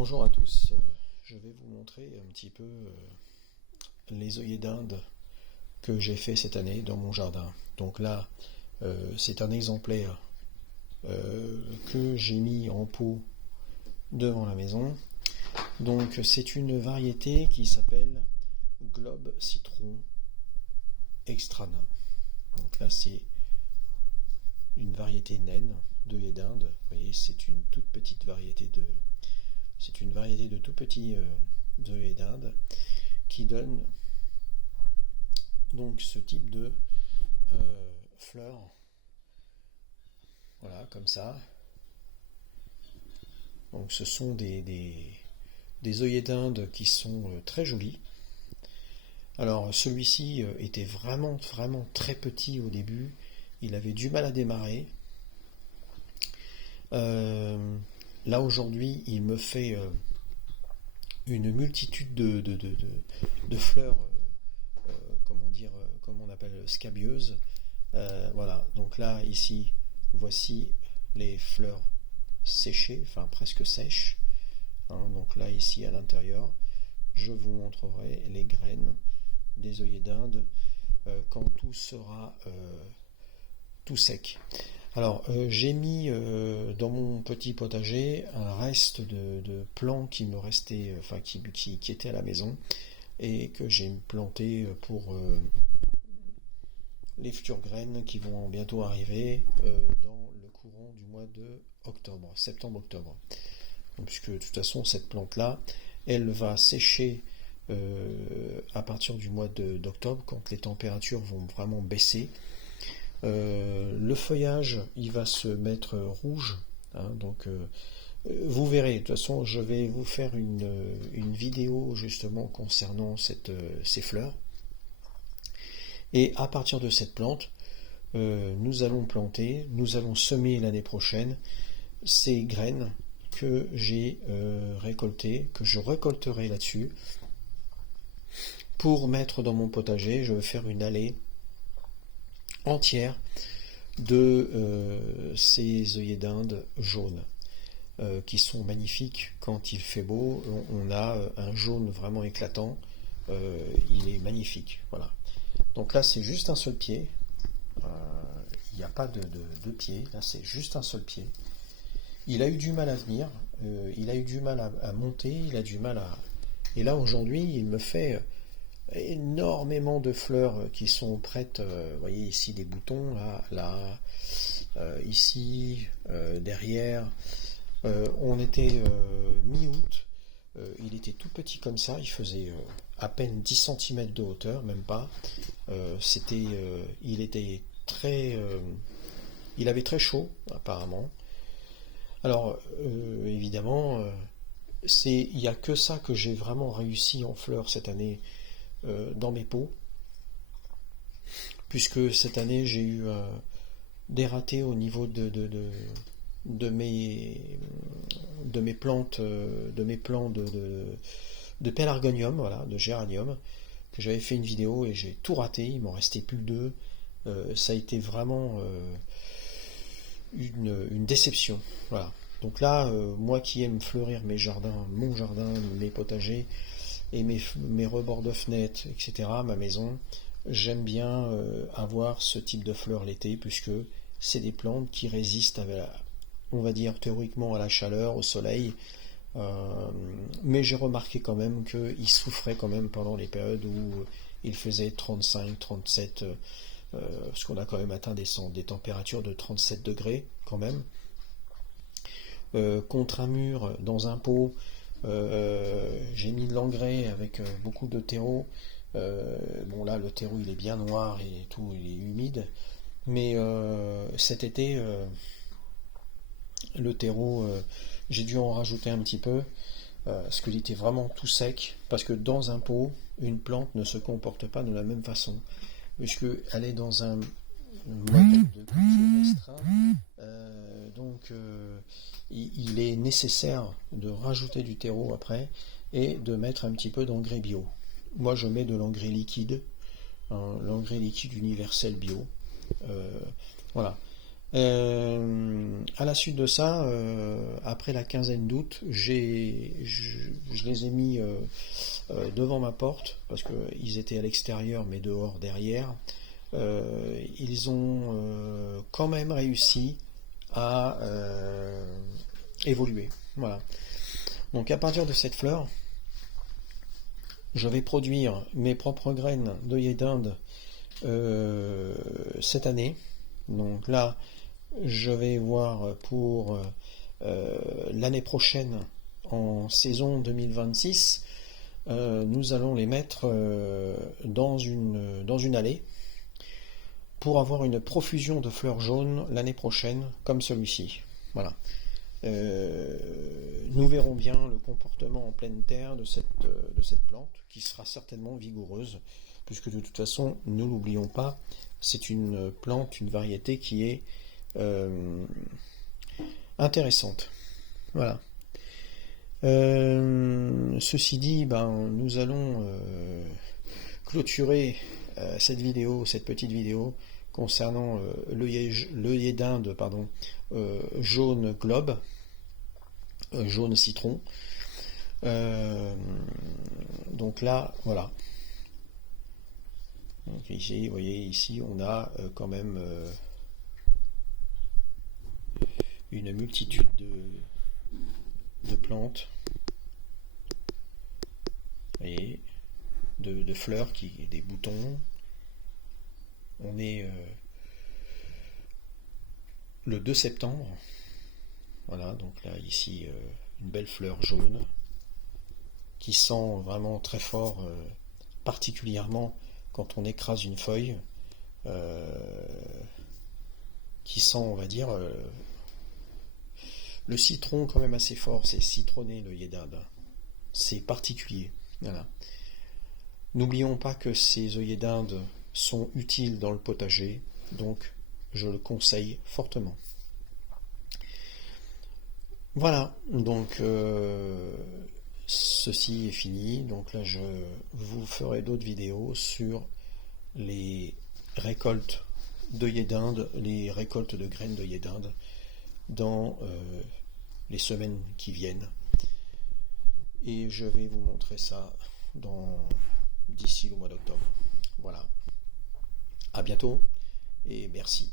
Bonjour à tous, je vais vous montrer un petit peu les œillets d'Inde que j'ai fait cette année dans mon jardin. Donc là, c'est un exemplaire que j'ai mis en pot devant la maison. Donc c'est une variété qui s'appelle Globe Citron Extra Nain. Donc là c'est une variété naine d'œillets d'Inde. Vous voyez, c'est une toute petite variété de... C'est une variété de tout petits œillets d'Inde qui donne donc ce type de fleurs, voilà, comme ça. Donc ce sont des œillets d'Inde qui sont très jolis. Alors celui-ci était vraiment très petit au début, il avait du mal à démarrer. Là aujourd'hui il me fait une multitude de fleurs, comment on appelle, scabieuses. Voilà, donc là ici voici les fleurs séchées, enfin presque sèches, hein. Donc là ici à l'intérieur je vous montrerai les graines des œillets d'Inde quand tout sera tout sec. Alors j'ai mis dans mon petit potager un reste de plants qui me restaient, enfin qui étaient à la maison et que j'ai planté pour les futures graines qui vont bientôt arriver dans le courant du mois de octobre, septembre-octobre. Puisque de toute façon cette plante là, elle va sécher à partir du mois d'octobre quand les températures vont vraiment baisser. Le feuillage il va se mettre rouge, hein, donc vous verrez, de toute façon je vais vous faire une vidéo justement concernant ces fleurs. Et à partir de cette plante, nous allons planter, nous allons semer l'année prochaine ces graines que j'ai récoltées, que je récolterai là-dessus. Pour mettre dans mon potager, je vais faire une allée entière de ces œillets d'Inde jaunes qui sont magnifiques. Quand il fait beau, on a un jaune vraiment éclatant, il est magnifique. Voilà. Donc là c'est juste un seul pied, il n'y a pas de pied, là c'est juste un seul pied. Il a eu du mal à venir, il a eu du mal à monter, il a du mal à... Et là aujourd'hui il me fait énormément de fleurs qui sont prêtes. Vous voyez ici des boutons, là, ici, derrière. On était mi-août, il était tout petit comme ça, il faisait à peine 10 cm de hauteur, même pas. Il était très... il avait très chaud apparemment. Alors évidemment, il n'y a que ça que j'ai vraiment réussi en fleurs cette année dans mes pots, puisque cette année j'ai eu des ratés au niveau de mes plantes, de mes plants de pélargonium, voilà, de géranium, que j'avais fait une vidéo et j'ai tout raté, il m'en restait plus que deux. Ça a été vraiment une déception. Voilà. Donc là, moi qui aime fleurir mes jardins, mon jardin, mes potagers et mes rebords de fenêtres, etc., ma maison, j'aime bien avoir ce type de fleurs l'été, puisque c'est des plantes qui résistent, on va dire théoriquement, à la chaleur, au soleil. Mais j'ai remarqué quand même qu'ils souffraient quand même pendant les périodes où il faisait 35, 37, parce qu'on a quand même atteint des températures de 37 degrés quand même. Contre un mur, dans un pot, j'ai mis de l'engrais avec beaucoup de terreau. Bon là le terreau il est bien noir et tout, il est humide. Mais cet été, le terreau, j'ai dû en rajouter un petit peu, parce qu'il était vraiment tout sec, parce que dans un pot, une plante ne se comporte pas de la même façon, puisqu'elle est dans un mode de culture restreint, donc il est nécessaire de rajouter du terreau après, et de mettre un petit peu d'engrais bio. Moi je mets de l'engrais liquide, l'engrais liquide universel bio, voilà. À la suite de ça, après la quinzaine d'août, je les ai mis devant ma porte parce qu'ils étaient à l'extérieur mais dehors derrière. Ils ont quand même réussi à évoluer. Voilà. Donc à partir de cette fleur, je vais produire mes propres graines d'œillet d'Inde cette année. Donc là, je vais voir pour l'année prochaine, en saison 2026, nous allons les mettre dans une allée pour avoir une profusion de fleurs jaunes l'année prochaine, comme celui-ci. Voilà. Nous verrons bien le comportement en pleine terre de cette plante, qui sera certainement vigoureuse, puisque de toute façon, ne l'oublions pas, c'est une plante, une variété qui est intéressante. Voilà. Ceci dit, nous allons clôturer cette petite vidéo concernant l'œillet d'Inde, jaune globe, jaune citron. Donc là, voilà. Donc ici, vous voyez, ici on a quand même une multitude de plantes et de fleurs, des boutons. On est le 2 septembre. Voilà, donc là, ici, une belle fleur jaune qui sent vraiment très fort, particulièrement quand on écrase une feuille, qui sent, on va dire, le citron quand même assez fort. C'est citronné, l'œillet d'Inde. C'est particulier. Voilà. N'oublions pas que ces œillets d'Inde sont utiles dans le potager, donc je le conseille fortement. Voilà, donc ceci est fini. Donc là, je vous ferai d'autres vidéos sur les récoltes d'œillets d'Inde, les récoltes de graines d'œillets d'Inde dans les semaines qui viennent. Et je vais vous montrer ça d'ici le mois d'octobre. Voilà. À bientôt et merci.